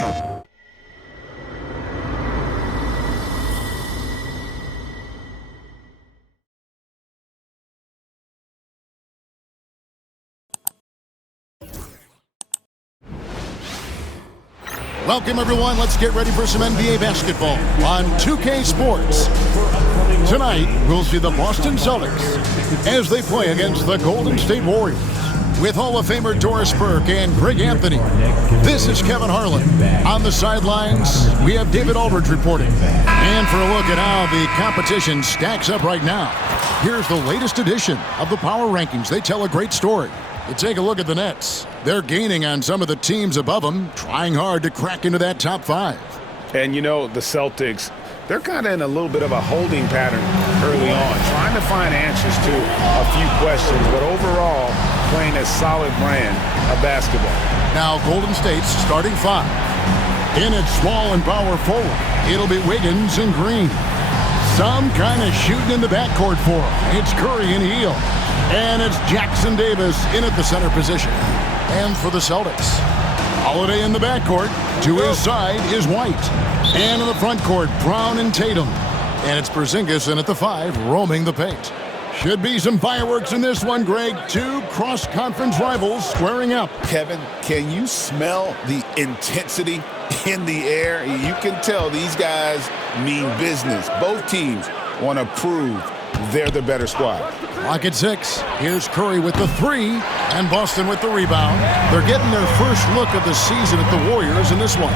Welcome, everyone. Let's get ready for some NBA basketball on 2K Sports. Tonight, we'll see the Boston Celtics as they play against the Golden State Warriors with Hall of Famer Doris Burke and Greg Anthony. This is Kevin Harlan. On the sidelines, we have David Aldridge reporting. And for a look at how the competition stacks up right now, here's the latest edition of the Power Rankings. They tell a great story. You take a look at the Nets. They're gaining on some of the teams above them, trying hard to crack into that top 5. And you know, the Celtics, they're kind of in a little bit of a holding pattern early on, trying to find answers to a few questions, but overall, playing a solid brand of basketball. Now, Golden State's starting 5. In at small and power forward, it'll be Wiggins and Green. Some kind of shooting in the backcourt for them. It's Curry and Hield. And it's Jackson Davis in at the center position. And for the Celtics, Holiday in the backcourt. To his side is White. And in the front court, Brown and Tatum. And it's Porzingis in at the 5, roaming the paint. Should be some fireworks in this one, Greg. 2 cross-conference rivals squaring up. Kevin, can you smell the intensity in the air? You can tell these guys mean business. Both teams want to prove they're the better squad. Clock at 6. Here's Curry with the 3, and Boston with the rebound. They're getting their first look of the season at the Warriors in this one.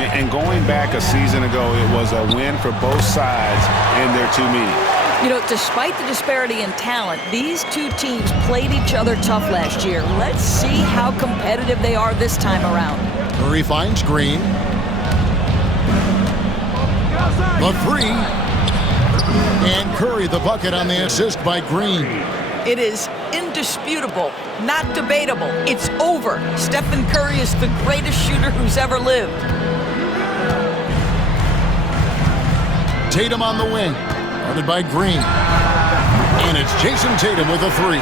And going back a season ago, it was a win for both sides in their 2 meetings. You know, despite the disparity in talent, these 2 teams played each other tough last year. Let's see how competitive they are this time around. Curry finds Green. The 3. And Curry the bucket on the assist by Green. It is indisputable, not debatable. It's over. Stephen Curry is the greatest shooter who's ever lived. Tatum on the wing. Guarded by Green. And it's Jason Tatum with a 3.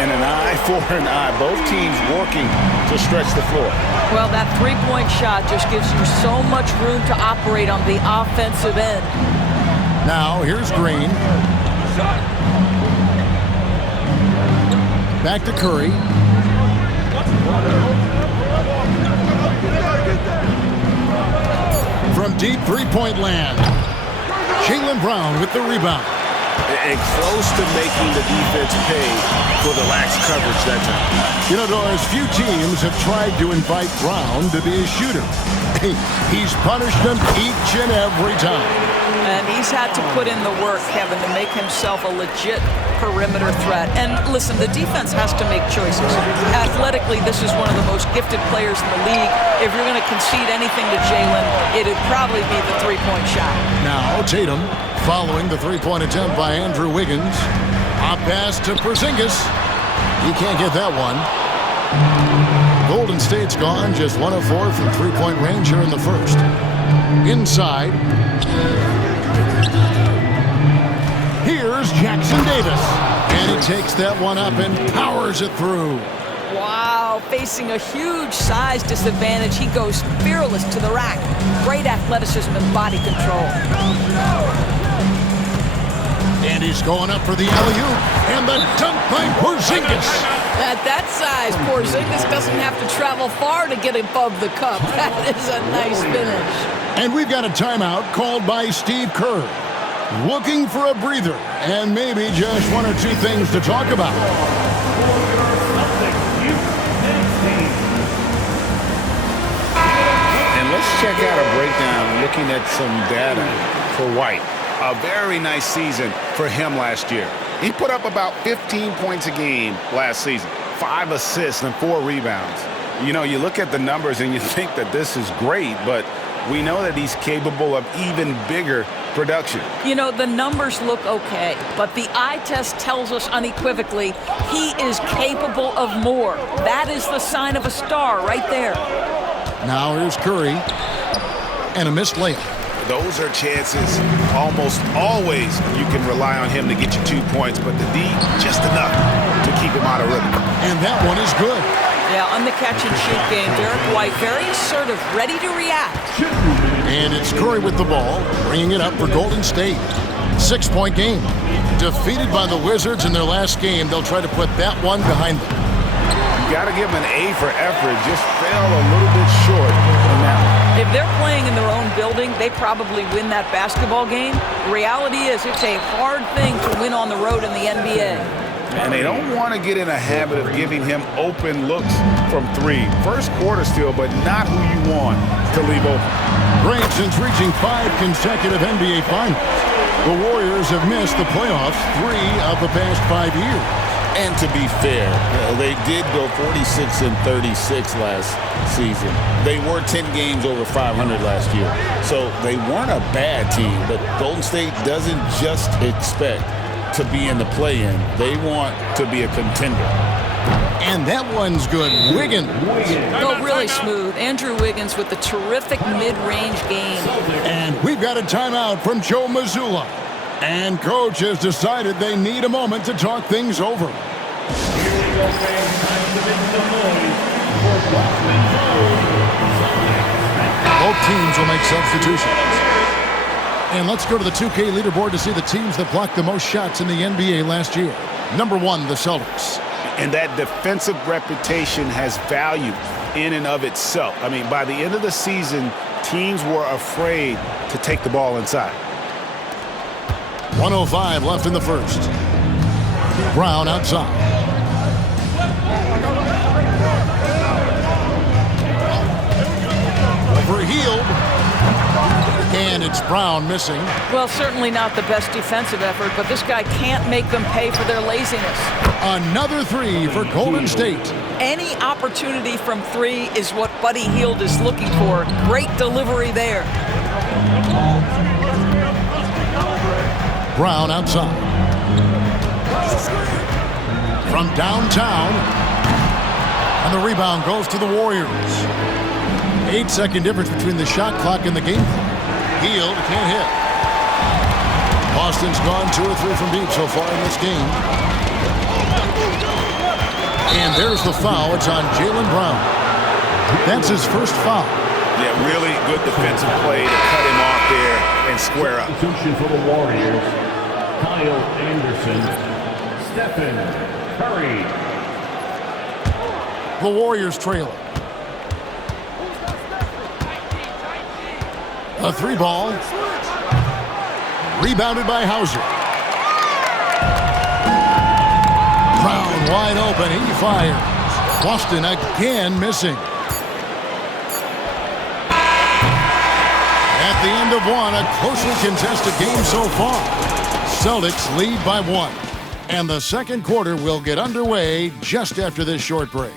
And an eye for an eye. Both teams working to stretch the floor. Well, that 3-point shot just gives you so much room to operate on the offensive end. Now, here's Green. Back to Curry. From deep 3-point land. Jaylen Brown with the rebound. And close to making the defense pay for the lax coverage that time. You know, Doris, few teams have tried to invite Brown to be a shooter. He's punished them each and every time. And he's had to put in the work, Kevin, to make himself a legit perimeter threat. And listen, the defense has to make choices. Athletically, this is one of the most gifted players in the league. If you're going to concede anything to Jaylen, it'd probably be the 3-point shot. Now, Tatum following the 3-point attempt by Andrew Wiggins. Hop pass to Porzingis. He can't get that one. Golden State's gone just 1 of 4 from 3-point range here in the first. Inside. Here's Jackson Davis. And he takes that one up and powers it through. Wow, facing a huge size disadvantage, he goes fearless to the rack. Great athleticism and body control. And he's going up for the alley-oop. And the dunk by Porzingis. At that size, Porzingis doesn't have to travel far to get above the cup. That is a nice finish. And we've got a timeout called by Steve Kerr. Looking for a breather and maybe just 1 or 2 things to talk about. And let's check out a breakdown looking at some data for White. A very nice season for him last year. He put up about 15 points a game last season, 5 assists and 4 rebounds. You know, you look at the numbers and you think that this is great, but we know that he's capable of even bigger production. You know, the numbers look okay, but the eye test tells us unequivocally he is capable of more. That is the sign of a star right there. Now here's Curry. And a missed layup. Those are chances almost always you can rely on him to get you 2 points, but the D, just enough to keep him out of rhythm. And that one is good. Yeah, on the catch-and-shoot game, Derek White very assertive, ready to react. And it's Curry with the ball, bringing it up for Golden State. 6-point game. Defeated by the Wizards in their last game, they'll try to put that one behind them. You got to give them an A for effort. Just fell a little bit short in that one. If they're playing in their own building, they probably win that basketball game. The reality is it's a hard thing to win on the road in the NBA. And they don't want to get in a habit of giving him open looks from three. First quarter still, but not who you want to leave open. Great since reaching 5 consecutive NBA Finals. The Warriors have missed the playoffs 3 of the past 5 years. And to be fair, they did go 46-36 last season. They were 10 games over 500 last year. So they weren't a bad team, but Golden State doesn't just expect to be in the play-in. They want to be a contender. And that one's good. Wiggins. Oh, really smooth. Andrew Wiggins with the terrific mid-range game. And we've got a timeout from Joe Mazzulla. And coach has decided they need a moment to talk things over. Both teams will make substitutions. And let's go to the 2K leaderboard to see the teams that blocked the most shots in the NBA last year. Number 1, the Celtics. And that defensive reputation has value in and of itself. I mean, by the end of the season, teams were afraid to take the ball inside. 1:05 left in the first. Brown outside. Overhealed. And it's Brown missing. Well, certainly not the best defensive effort, but this guy can't make them pay for their laziness. Another 3 for Golden State. Any opportunity from 3 is what Buddy Hield is looking for. Great delivery there. Brown outside. From downtown. And the rebound goes to the Warriors. 8-second difference between the shot clock and the game clock. Hield can't hit. Boston's gone 2 or 3 from deep so far in this game. And there's the foul. It's on Jaylen Brown. That's his first foul. Yeah, really good defensive play to cut him off there and square up. Substitution for the Warriors, Kyle Anderson, Stephen Curry. The Warriors trailing. A 3-ball. Rebounded by Hauser. Brown wide open. He fires. Boston again missing. At the end of one, a closely contested game so far. Celtics lead by 1. And the second quarter will get underway just after this short break.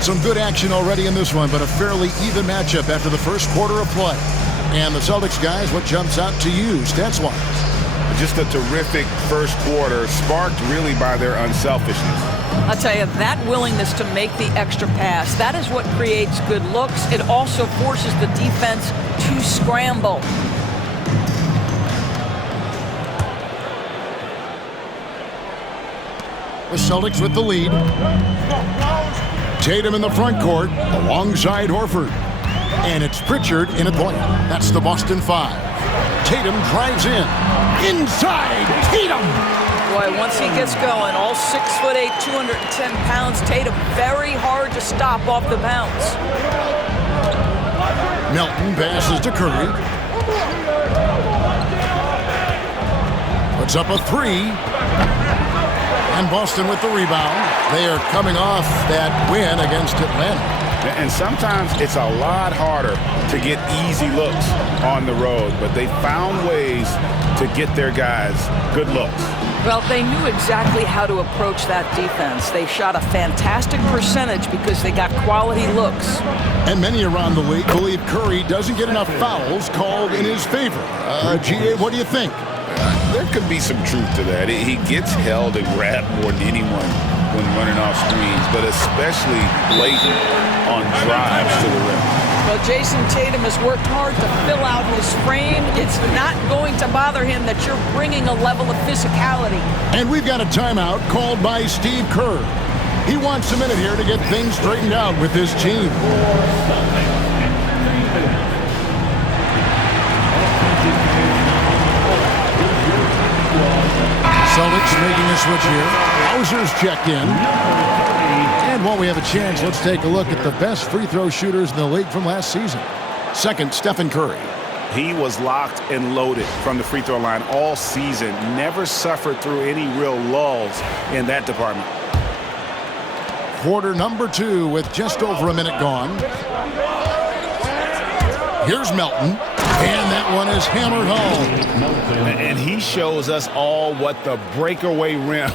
Some good action already in this one, but a fairly even matchup after the first quarter of play. And the Celtics guys, what jumps out to you, stats-wise? Just a terrific first quarter, sparked really by their unselfishness. I'll tell you, that willingness to make the extra pass, that is what creates good looks. It also forces the defense to scramble. The Celtics with the lead. Tatum in the front court alongside Horford. And it's Pritchard in at point. That's the Boston 5. Tatum drives in. Inside, Tatum! Boy, once he gets going, all 6'8", 210 pounds, Tatum very hard to stop off the bounce. Melton passes to Curry. Puts up a 3. And Boston with the rebound. They are coming off that win against Atlanta. And sometimes it's a lot harder to get easy looks on the road, but they found ways to get their guys good looks. Well, they knew exactly how to approach that defense. They shot a fantastic percentage because they got quality looks. And many around the league believe Curry doesn't get enough fouls called in his favor. GA, what do you think? there could be some truth to that. He gets held and grabbed more than anyone when running off screens, but especially blatant on drives to the rim. Well, Jason Tatum has worked hard to fill out his frame. It's not going to bother him that you're bringing a level of physicality. And we've got a timeout called by Steve Kerr. He wants a minute here to get things straightened out with his team. Celtics making a switch here. Hauser's checked in. And while we have a chance, let's take a look at the best free throw shooters in the league from last season. Second, Stephen Curry. He was locked and loaded from the free throw line all season. Never suffered through any real lulls in that department. Quarter number 2 with just over a minute gone. Here's Melton. And that one is hammered home. And he shows us all what the breakaway rim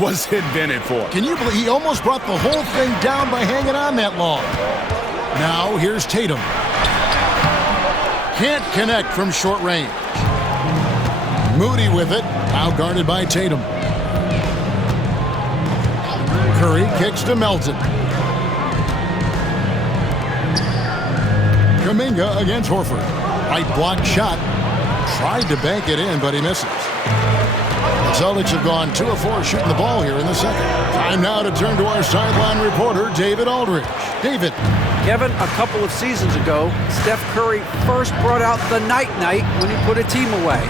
was invented for. Can you believe he almost brought the whole thing down by hanging on that long? Now here's Tatum. Can't connect from short range. Moody with it. Out guarded by Tatum. Curry kicks to Melton. Kuminga against Horford. Right block shot. Tried to bank it in, but he misses. The Celtics have gone 2 of 4 shooting the ball here in the second. Time now to turn to our sideline reporter, David Aldridge. David. Kevin, a couple of seasons ago, Steph Curry first brought out the night-night when he put a team away.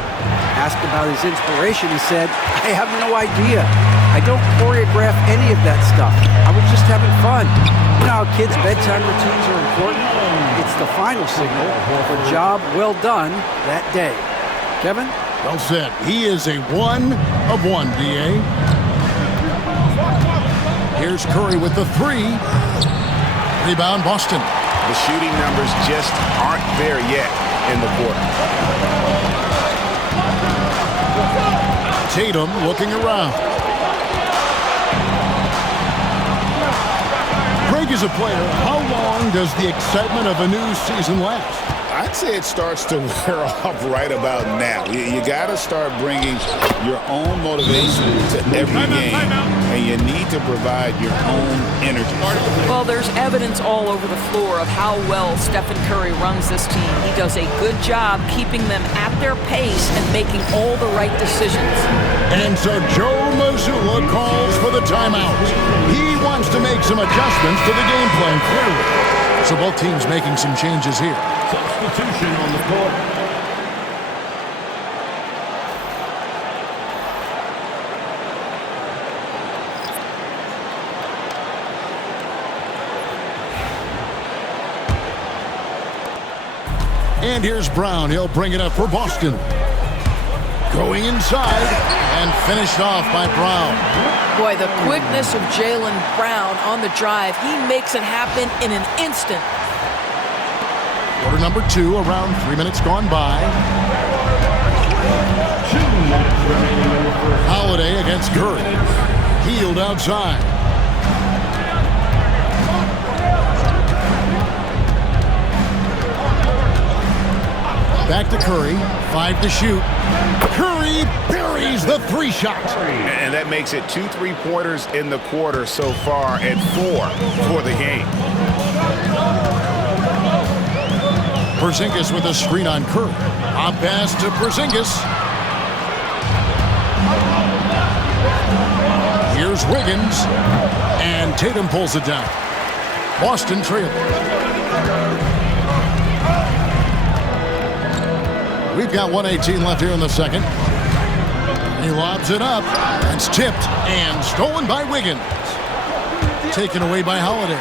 Asked about his inspiration, he said, "I have no idea. I don't choreograph any of that stuff. I was just having fun." You know how kids' bedtime routines are important? It's the final signal for a job well done that day. Kevin? Well said. He is a 1 of 1, D.A. Here's Curry with the 3. Rebound, Boston. The shooting numbers just aren't there yet in the quarter. Tatum looking around. Greg is a player. How long does the excitement of a new season last? I'd say it starts to wear off right about now. You got to start bringing your own motivation to every game, and you need to provide your own energy. Well, there's evidence all over the floor of how well Stephen Curry runs this team. He does a good job keeping them at their pace and making all the right decisions. And so Joe Mazzulla calls for the timeout. He wants to make some adjustments to the game plan, clearly. So both teams making some changes here. Substitution on the court. And here's Brown. He'll bring it up for Boston. Going inside and finished off by Brown. Boy, the quickness of Jaylen Brown on the drive, he makes it happen in an instant. Quarter number 2, around 3 minutes gone by. 2 minutes remaining in the first. Holiday against Curry. Healed outside. Back to Curry. 5 to shoot. Curry buries the 3 shot. And that makes it 2 3-pointers in the quarter so far and 4 for the game. Porzingis with a screen on Curry. A pass to Porzingis. Here's Wiggins. And Tatum pulls it down. Boston trailing. We've got 1:18 left here in the second. He lobs it up. It's tipped and stolen by Wiggins. Taken away by Holiday.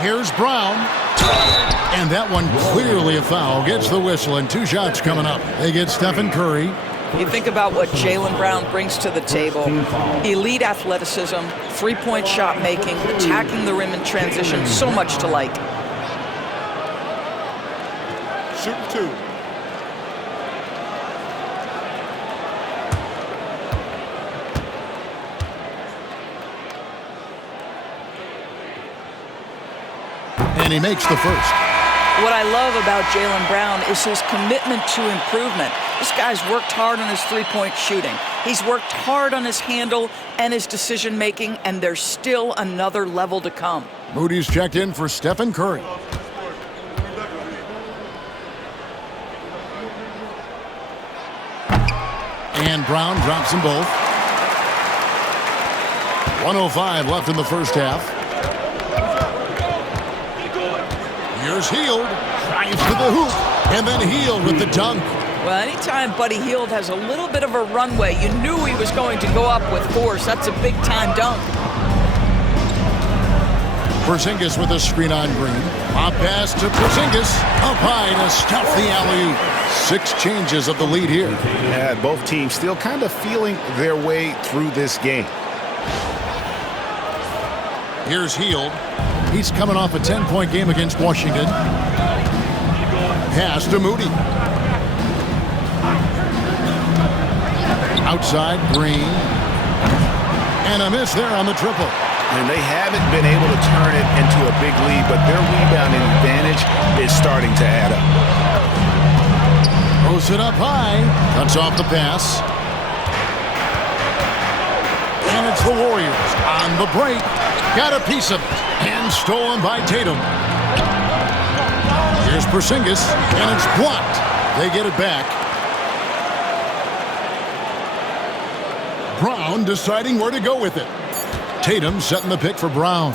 Here's Brown. And that one clearly a foul. Gets the whistle and 2 shots coming up. They get Stephen Curry. You think about what Jaylen Brown brings to the table. Elite athleticism, 3-point shot making, attacking the rim in transition, so much to like. Shoot 2. And he makes the first. What I love about Jaylen Brown is his commitment to improvement. This guy's worked hard on his three-point shooting. He's worked hard on his handle and his decision-making, and there's still another level to come. Moody's checked in for Stephen Curry. And Brown drops them both. 1:05 left in the first half. Here's Hield. Drives to the hoop. And then Hield with the dunk. Well, anytime Buddy Hield has a little bit of a runway, you knew he was going to go up with force. That's a big-time dunk. Porzingis with a screen on Green. Pop pass to Porzingis. Up high to stuff the alley-oop. 6 changes of the lead here. Yeah, both teams still kind of feeling their way through this game. Here's Hield. He's coming off a 10-point game against Washington. Pass to Moody. Outside, Green. And a miss there on the triple. And they haven't been able to turn it into a big lead, but their rebounding advantage is starting to add up. Throws it up high. Cuts off the pass. And it's the Warriors on the break. Got a piece of it. And stolen by Tatum. Here's Porzingis. And it's blocked. They get it back. Brown deciding where to go with it. Tatum setting the pick for Brown.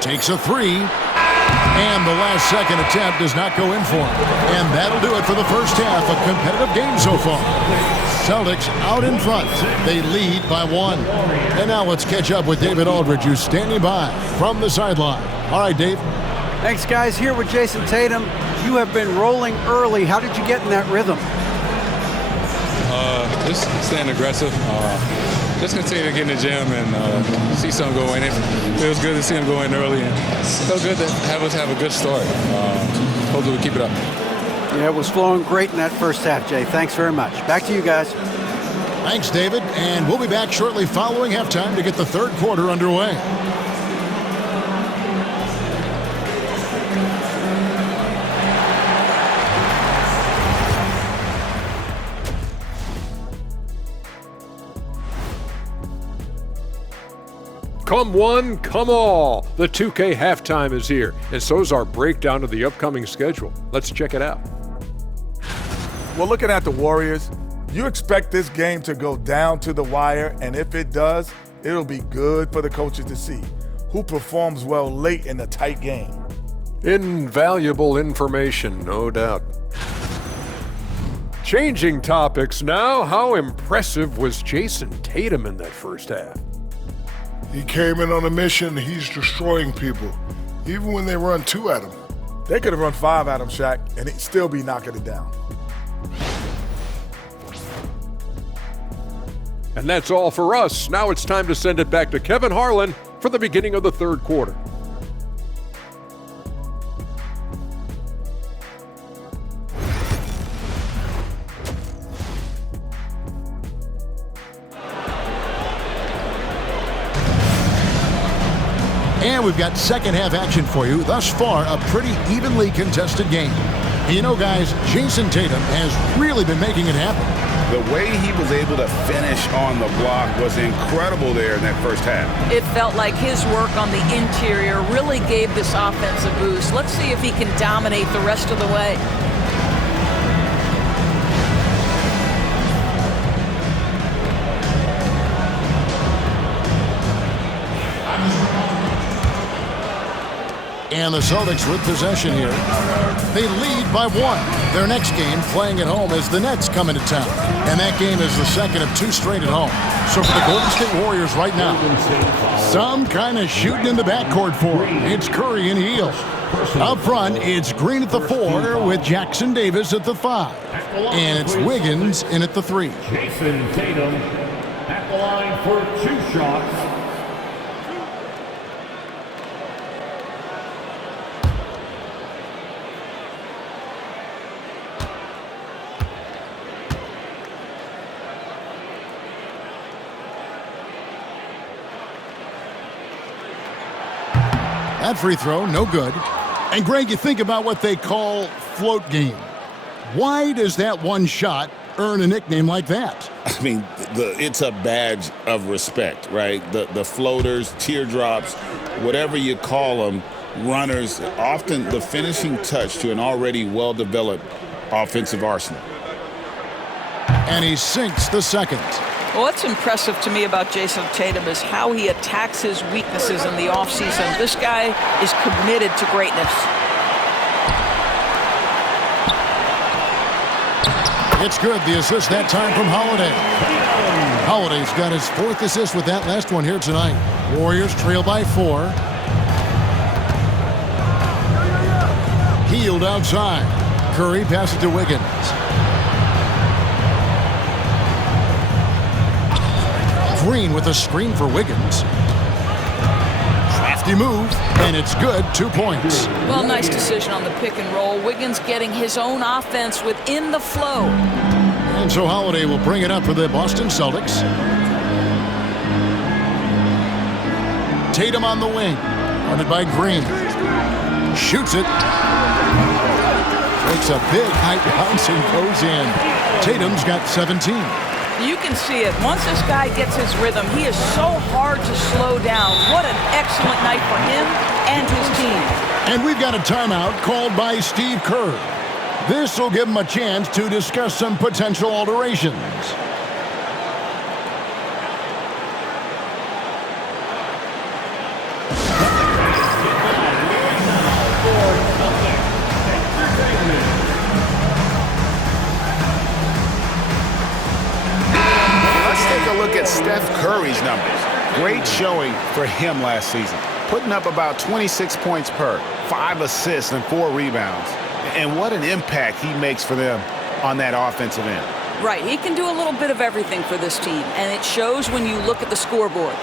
Takes a 3. And the last second attempt does not go in for him. And that'll do it for the first half. A competitive game so far. Celtics out in front. They lead by 1. And now let's catch up with David Aldridge, who's standing by from the sideline. All right, Dave. Thanks, guys. Here with Jason Tatum. You have been rolling early. How did you get in that rhythm? Just staying aggressive. Just continue to get in the gym and see something go in. It feels good to see him go in early, and it feels good to have us have a good start. Hopefully we keep it up. Yeah, it was flowing great in that first half, Jay. Thanks very much. Back to you guys. Thanks, David. And we'll be back shortly following halftime to get the third quarter underway. Come one, come all. The 2K halftime is here, and so is our breakdown of the upcoming schedule. Let's check it out. Well, looking at the Warriors, you expect this game to go down to the wire, and if it does, it'll be good for the coaches to see who performs well late in a tight game. Invaluable information, no doubt. Changing topics now, how impressive was Jason Tatum in that first half? He came in on a mission. He's destroying people, even when they run 2 at him. They could have run 5 at him, Shaq, and he'd still be knocking it down. And that's all for us. Now it's time to send it back to Kevin Harlan for the beginning of the third quarter. And we've got second half action for you. Thus far, a pretty evenly contested game. You know, guys, Jason Tatum has really been making it happen. The way he was able to finish on the block was incredible there in that first half. It felt like his work on the interior really gave this offense a boost. Let's see if he can dominate the rest of the way. And the Celtics with possession here. They lead by 1. Their next game playing at home as the Nets come into town. And that game is the second of 2 straight at home. So for the Golden State Warriors right now, some kind of shooting in the backcourt for them. It's Curry and Hield. Up front, it's Green at the 4 with Jackson Davis at the 5. And it's Wiggins in at the 3. Jason Tatum at the line for 2 shots. That free throw, no good. And Greg, you think about what they call float game. Why does that one shot earn a nickname like that? I mean, it's a badge of respect, right? The floaters, teardrops, whatever you call them, runners, often the finishing touch to an already well-developed offensive arsenal. And he sinks the second. Well, what's impressive to me about Jason Tatum is how he attacks his weaknesses in the offseason. This guy is committed to greatness. It's good. The assist that time from Holiday. Holiday's got his 4th assist with that last one here tonight. Warriors trail by 4. Healed outside. Curry passes to Wiggins. Green with a screen for Wiggins. Crafty move, and it's good. 2 points. Well, nice decision on the pick and roll. Wiggins getting his own offense within the flow. And so Holiday will bring it up for the Boston Celtics. Tatum on the wing. Guarded by Green. Shoots it. Takes a big high bounce and goes in. Tatum's got 17. You can see it. Once this guy gets his rhythm, he is so hard to slow down. What an excellent night for him and his team. And we've got a timeout called by Steve Kerr. This will give him a chance to discuss some potential alterations. Look at Steph Curry's numbers. Great showing for him last season. Putting up about 26 points per, 5 assists and 4 rebounds. And what an impact he makes for them on that offensive end. Right, he can do a little bit of everything for this team, and it shows when you look at the scoreboard.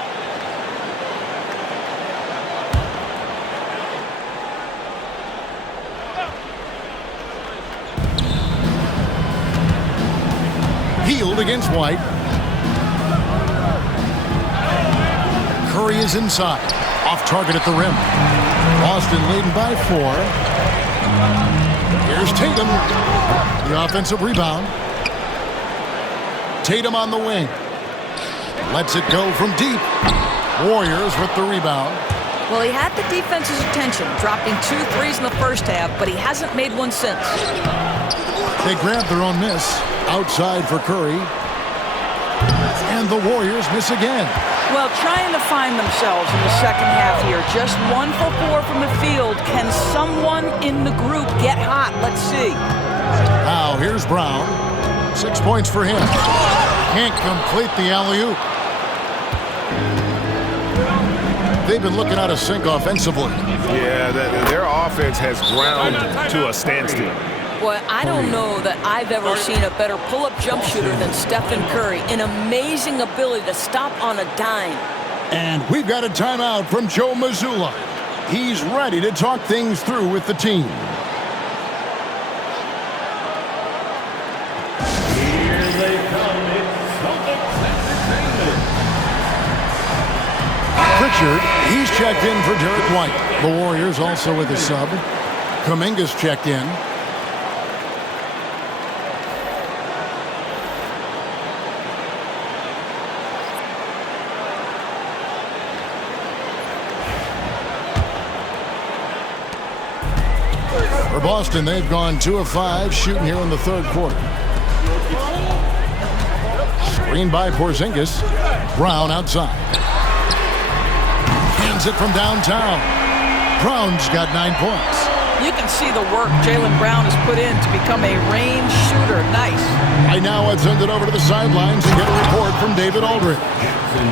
Healed against White. Curry is inside. Off target at the rim. Boston leading by 4. Here's Tatum. The offensive rebound. Tatum on the wing. Lets it go from deep. Warriors with the rebound. Well, he had the defense's attention, dropping 2 threes in the first half, but he hasn't made one since. They grabbed their own miss. Outside for Curry. And the Warriors miss again. Well, trying to find themselves in the second half here. Just 1 for 4 from the field. Can someone in the group get hot? Let's see. Now, here's Brown. 6 points for him. Can't complete the alley-oop. They've been looking out of sync offensively. Yeah, their offense has ground to a standstill. Boy, I don't know that I've ever seen a better pull-up jump shooter than Stephen Curry. An amazing ability to stop on a dime. And we've got a timeout from Joe Mazzulla. He's ready to talk things through with the team. Here they come. It's Celtics Entertainment. Pritchard, he's checked in for Derek White. The Warriors also with a sub. Kuminga's checked in. For Boston, they've gone 2 of 5 shooting here in the third quarter. Screen by Porzingis. Brown outside. Hands it from downtown. Brown's got 9 points. You can see the work Jaylen Brown has put in to become a range shooter. Nice. Right now, let's send it over to the sidelines and get a report from David Aldridge.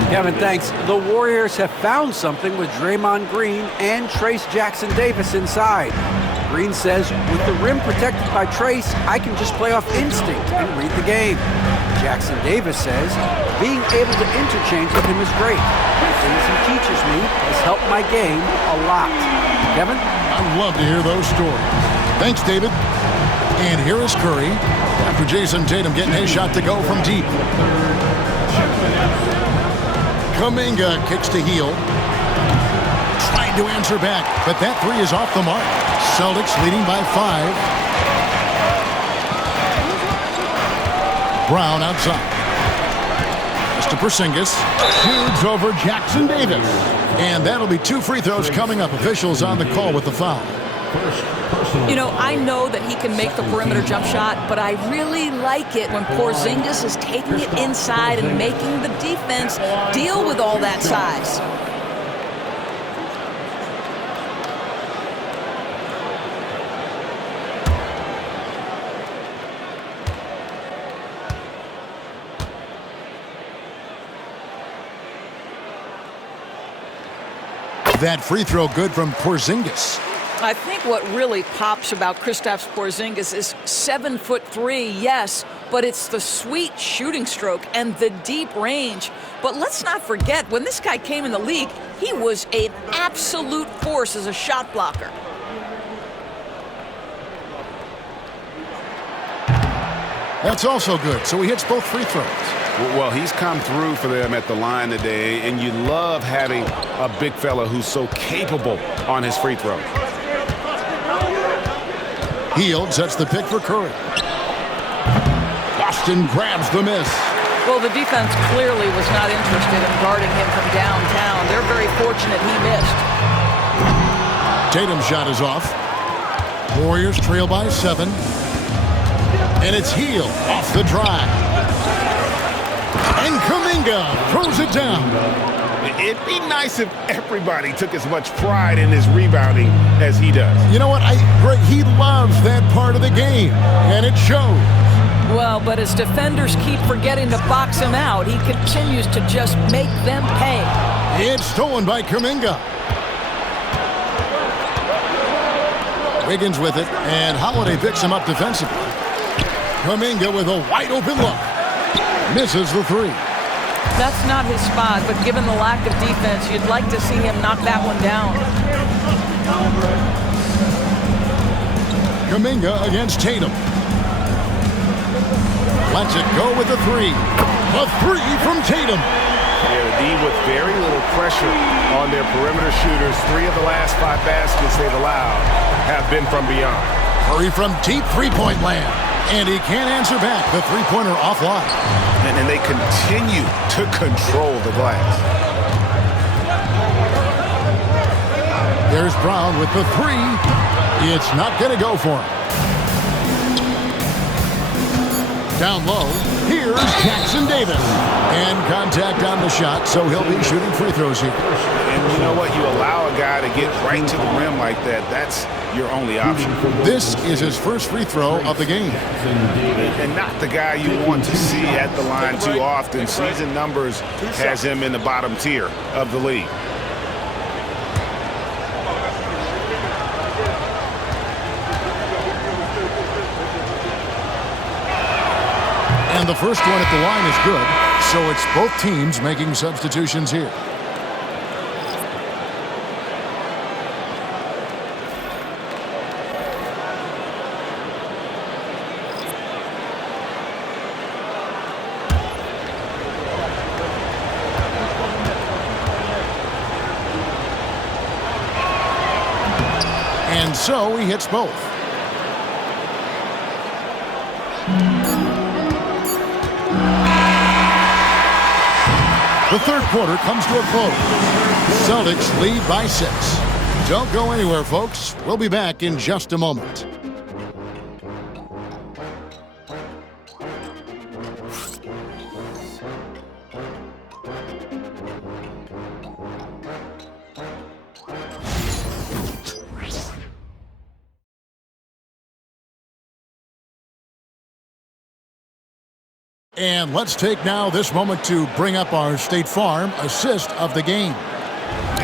Kevin, thanks. The Warriors have found something with Draymond Green and Trace Jackson-Davis inside. Green says, with the rim protected by Trace, I can just play off instinct and read the game. Jackson-Davis says, being able to interchange with him is great. The things he teaches me has helped my game a lot. Kevin? I'd love to hear those stories. Thanks, David. And here is Curry after Jason Tatum getting his shot to go from deep. Kuminga kicks to heel. Trying to answer back, but that 3 is off the mark. Celtics leading by 5. Brown outside. Pass to Porzingis. Shoots over Jackson Davis. And that'll be 2 free throws coming up. Officials on the call with the foul. You know, I know that he can make the perimeter jump shot, but I really like it when Porzingis is taking it inside and making the defense deal with all that size. That free throw good from Porzingis. I think what really pops about Kristaps Porzingis is 7'3", yes, but it's the sweet shooting stroke and the deep range. But let's not forget, when this guy came in the league, he was an absolute force as a shot blocker. That's also good, so he hits both free throws. Well, he's come through for them at the line today, and you love having a big fella who's so capable on his free throw. Hield sets the pick for Curry. Boston grabs the miss. Well, the defense clearly was not interested in guarding him from downtown. They're very fortunate he missed. Tatum's shot is off. Warriors trail by 7. And it's Hield off the drive. And Kuminga throws it down. It'd be nice if everybody took as much pride in his rebounding as he does. You know what? Greg, he loves that part of the game, and it shows. Well, but as defenders keep forgetting to box him out, he continues to just make them pay. It's stolen by Kuminga. Wiggins with it, and Holiday picks him up defensively. Kuminga with a wide open look. Misses the 3. That's not his spot, but given the lack of defense, you'd like to see him knock that one down. Kuminga against Tatum. Lets it go with the 3. A 3 from Tatum. Yeah, the D with very little pressure on their perimeter shooters. 3 of the last 5 baskets they've allowed have been from beyond. Curry from deep three-point land. And he can't answer back. The three-pointer offline. And they continue to control the glass. There's Brown with the 3. It's not going to go for him. Down low, here's Jackson Davis. And contact on the shot, so he'll be shooting free throws here. And you know what? You allow a guy to get right to the rim like that. That's your only option. This is his first free throw of the game. And not the guy you want to see at the line too often. Season numbers has him in the bottom tier of the league. And the first one at the line is good, so it's both teams making substitutions here. And so he hits both. The third quarter comes to a close. Celtics lead by 6. Don't go anywhere, folks. We'll be back in just a moment. And let's take now this moment to bring up our State Farm assist of the game.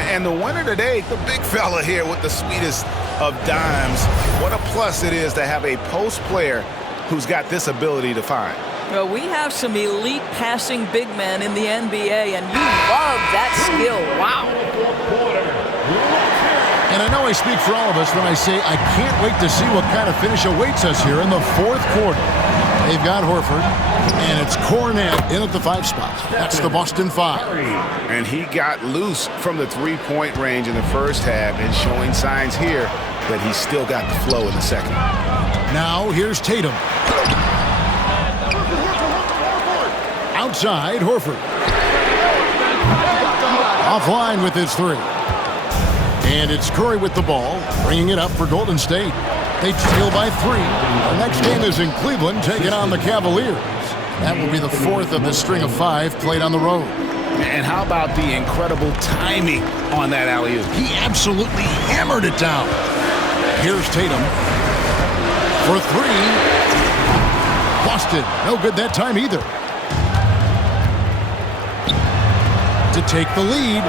And the winner today, the big fella here with the sweetest of dimes. What a plus it is to have a post player who's got this ability to find. Well, we have some elite passing big men in the NBA, and you love that skill. Wow. And I know I speak for all of us when I say I can't wait to see what kind of finish awaits us here in the fourth quarter. They've got Horford, and it's Cornet in at the 5 spot. That's the Boston 5. And he got loose from the three-point range in the first half and showing signs here that he's still got the flow in the second. Now here's Tatum. Outside, Horford. Offline with his three. And it's Curry with the ball, bringing it up for Golden State. They trail by 3. The next game is in Cleveland, taking on the Cavaliers. That will be the 4th of the string of 5 played on the road. And how about the incredible timing on that alley-oop? He absolutely hammered it down. Here's Tatum for 3. Boston, no good that time either. To take the lead,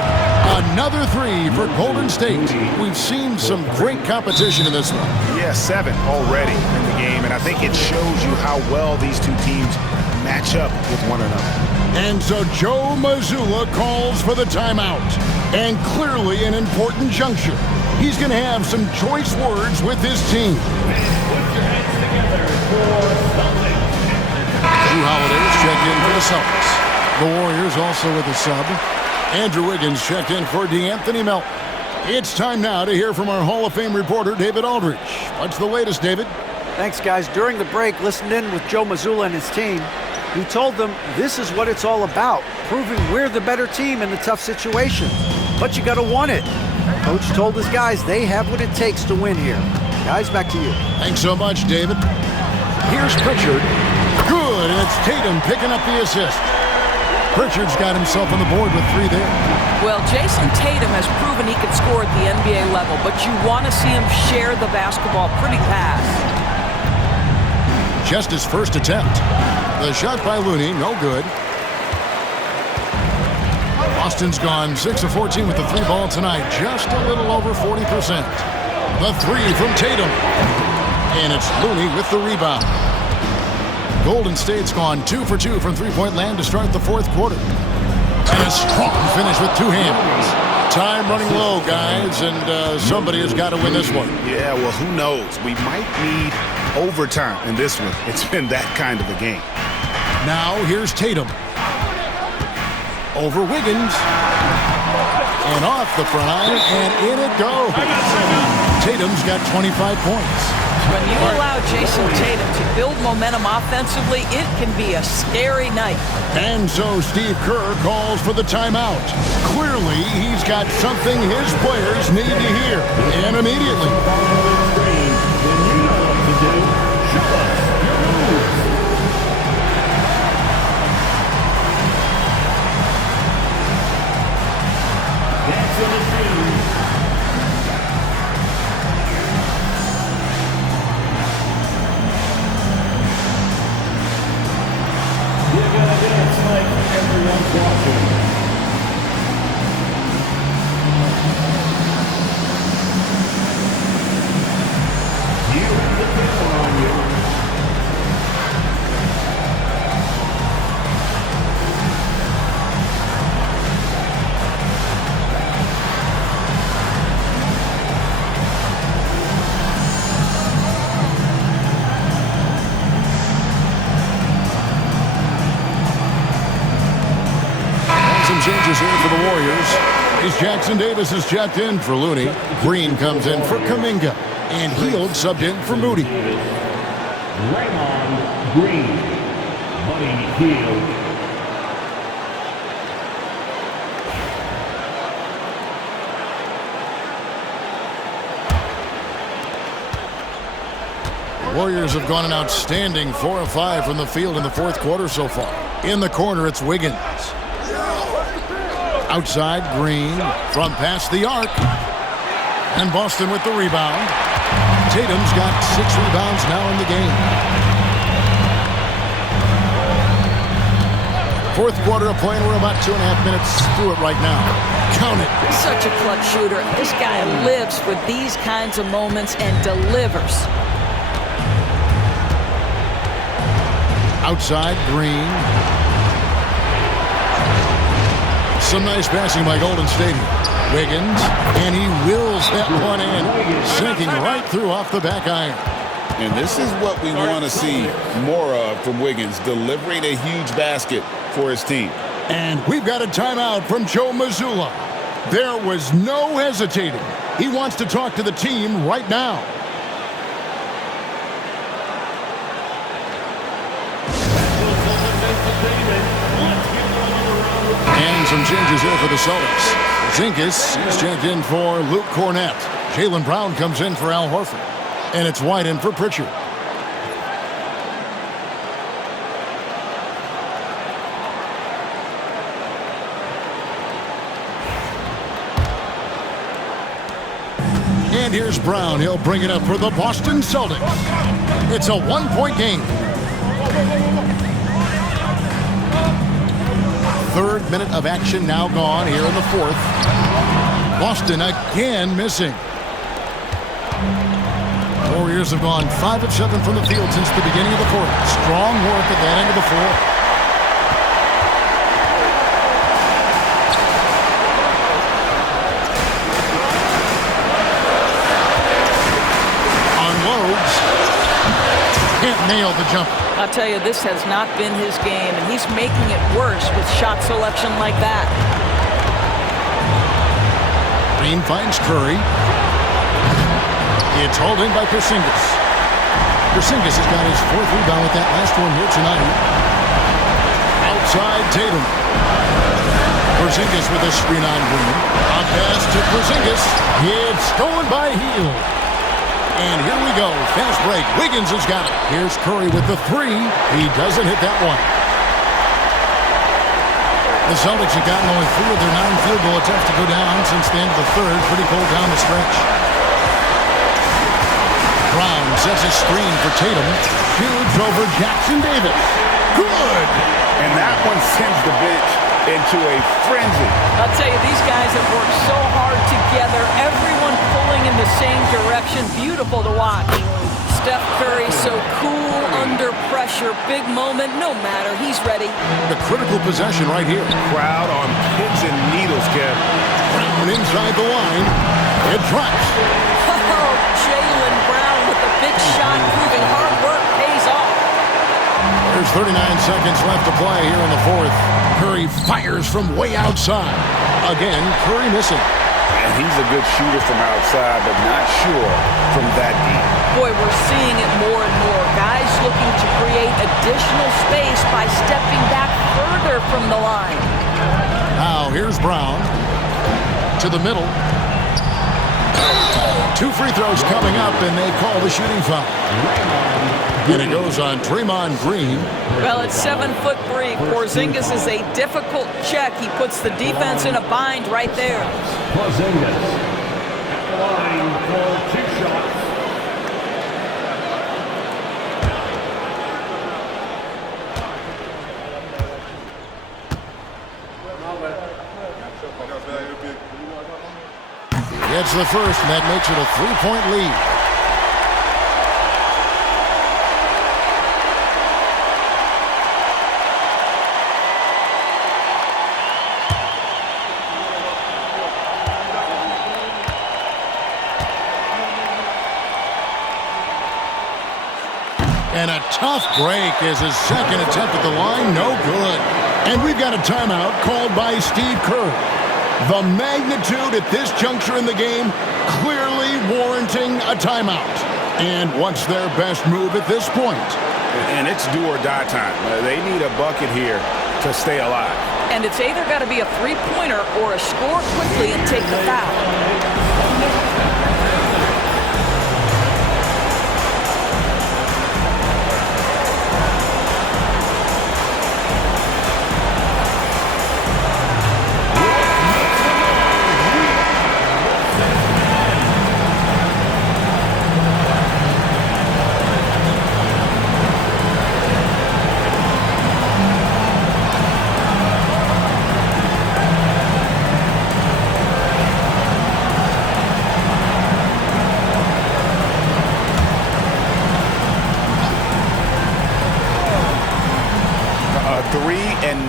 another 3 for Golden State. We've seen some great competition in this one. Yeah, 7 already in the game, and I think it shows you how well these two teams match up with one another. And so Joe Mazzulla calls for the timeout. And clearly an important juncture. He's going to have some choice words with his team. Drew Holiday's checked in for the Celtics. The Warriors also with a sub. Andrew Wiggins checked in for DeAnthony Melton. It's time now to hear from our Hall of Fame reporter, David Aldridge. What's the latest, David? Thanks, guys. During the break, listened in with Joe Mazzulla and his team. He told them this is what it's all about, proving we're the better team in the tough situations. But you got to want it. Coach told his guys they have what it takes to win here. Guys, back to you. Thanks so much, David. Here's Pritchard. Good, and it's Tatum picking up the assist. Pritchard's got himself on the board with 3 there. Well, Jason Tatum has proven he can score at the NBA level, but you want to see him share the basketball pretty fast. Just his first attempt. The shot by Looney, no good. Boston's gone 6 of 14 with the 3 ball tonight, just a little over 40%. The 3 from Tatum. And it's Looney with the rebound. Golden State's gone 2 for 2 from three-point land to start the 4th quarter. And a strong finish with 2 hands. Time running low, guys, and somebody has got to win this one. Yeah, well, who knows? We might need overtime in this one. It's been that kind of a game. Now here's Tatum. Over Wiggins. And off the front iron, and in it goes. Tatum's got 25 points. When you allow Jason Tatum to build momentum offensively, it can be a scary night. And so Steve Kerr calls for the timeout. Clearly, he's got something his players need to hear, and immediately. Changes here for the Warriors. As Jackson Davis is checked in for Looney. Green comes in for Kuminga. And Hield subbed in for Moody. Raymond Green. Buddy Hield. Warriors have gone an outstanding 4 of 5 from the field in the 4th quarter so far. In the corner, it's Wiggins. Outside, Green from past the arc. And Boston with the rebound. Tatum's got 6 rebounds now in the game. 4th quarter of play, and we're about 2.5 minutes through it right now. Count it. He's such a clutch shooter. This guy lives for these kinds of moments and delivers. Outside, Green. Some nice passing by Golden State. Wiggins, and he wills that one in, sinking right through off the back iron. And this is what we want to see more of from Wiggins, delivering a huge basket for his team. And we've got a timeout from Joe Mazzulla. There was no hesitating. He wants to talk to the team right now. Entertainment. And some changes here for the Celtics. Zinkis is checked in for Luke Cornett. Jaylen Brown comes in for Al Horford. And it's White in for Pritchard. And here's Brown. He'll bring it up for the Boston Celtics. It's a one-point game. Third minute of action now gone here in the fourth. Boston again missing. Warriors have gone 5 of 7 from the field since the beginning of the fourth. Strong work at that end of the floor. Unloads. Can't nail the jumper. I'll tell you, this has not been his game, and he's making it worse with shot selection like that. Green finds Curry. It's hauled in by Porzingis. Porzingis has got his 4th rebound with that last one here tonight. Outside Tatum. Porzingis with a screen on Green. A pass to Porzingis. It's stolen by Hield. And here we go. Fast break. Wiggins has got it. Here's Curry with the 3. He doesn't hit that one. The Celtics have gotten only 3 of their 9 field goal attempts to go down since the end of the third. Pretty cold down the stretch. Brown sets a screen for Tatum. Shoots over Jackson Davis. Good! And that one sends the bench into a frenzy. I'll tell you, these guys have worked so hard together. Everyone pulling in the same direction. Beautiful to watch. Steph Curry so cool under pressure. Big moment, no matter. He's ready. The critical possession right here. Crowd on pins and needles, Kev. Brown inside the line. It drops. Oh, Jaylen Brown with the big shot, proving hard work pays off. There's 39 seconds left to play here in the fourth. Curry fires from way outside. Again, Curry missing. And he's a good shooter from outside, but not sure from that deep. Boy, we're seeing it more and more. Guys looking to create additional space by stepping back further from the line. Now, here's Brown. To the middle. 2 free throws coming up, and they call the shooting foul. And it goes on Draymond Green. Well, it's 7'3". Porzingis is a difficult check. He puts the defense in a bind right there. Porzingis at the line for 2 shots. It's the first, and that makes it a 3-point lead. And a tough break is his second attempt at the line. No good. And we've got a timeout called by Steve Kerr. The magnitude at this juncture in the game clearly warranting a timeout. And what's their best move at this point? And it's do or die time. They need a bucket here to stay alive. And it's either got to be a three-pointer or a score quickly and take the foul.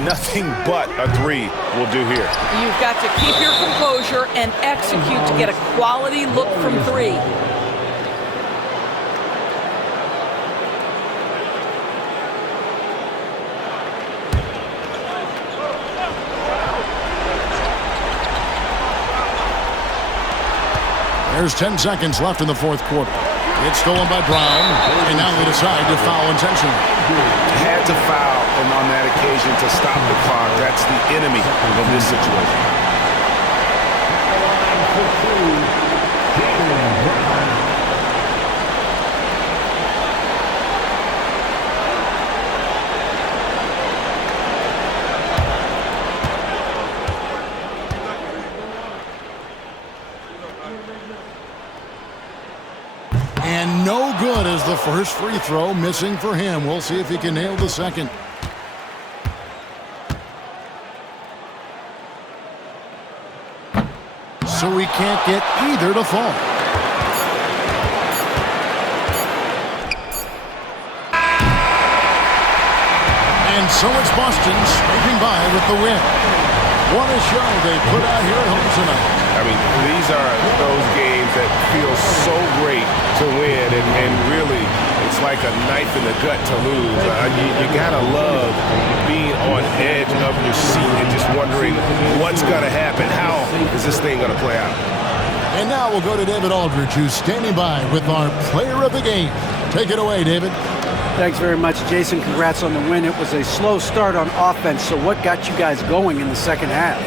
Nothing but a 3 will do here. You've got to keep your composure and execute to get a quality look from 3. There's 10 seconds left in the fourth quarter. It's stolen by Brown, and now they decide to foul intentionally. Had to foul on that occasion to stop the clock. That's the enemy in this situation. And no good as the first free throw missing for him. We'll see if he can nail the second. So he can't get either to fall. And so it's Boston scraping by with the win. What a show they put out here at home tonight. I mean, these are those games that feel so great to win, and really, it's like a knife in the gut to lose. You gotta love being on edge of your seat and just wondering what's gonna happen. How is this thing gonna play out? And now we'll go to David Aldridge, who's standing by with our player of the game. Take it away, David. Thanks very much, Jason. Congrats on the win. It was a slow start on offense, so what got you guys going in the second half?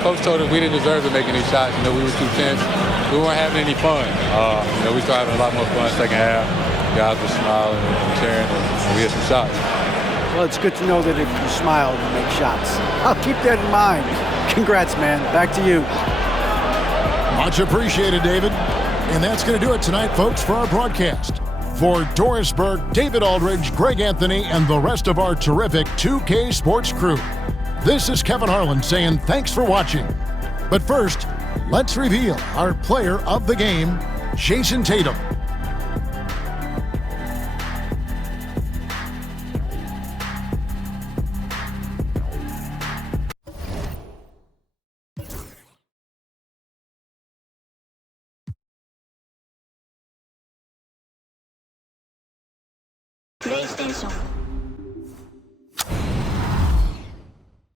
Coach told us we didn't deserve to make any shots. We were too tense. We weren't having any fun. We started having a lot more fun second half. Guys were smiling and cheering, and we had some shots. Well, it's good to know that if you smile, you make shots. I'll keep that in mind. Congrats, man. Back to you. Much appreciated, David. And that's going to do it tonight, folks, for our broadcast. For Doris Burke, David Aldridge, Greg Anthony, and the rest of our terrific 2K Sports crew, this is Kevin Harlan saying thanks for watching. But first, let's reveal our player of the game, Jason Tatum. PlayStation